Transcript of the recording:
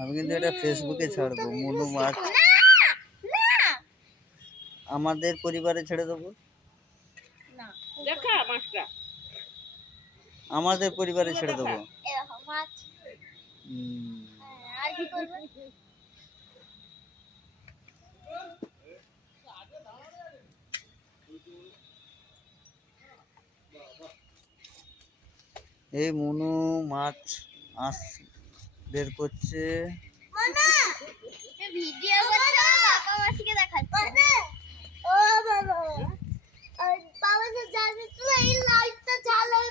আমি কিন্তু এটা ফেসবুকে ছাড়বো। মনু মাছ আমাদের পরিবারে ছেড়ে দেবো। আমাদের পরিবারে ছেড়ে দেবো। এই মনু মাছ বের করছে। ভিডিও করছে বাবা মাসিকে দেখাচ্ছে। ও বাবা বাবা যে জানে তো এই লাইটটা জ্বালার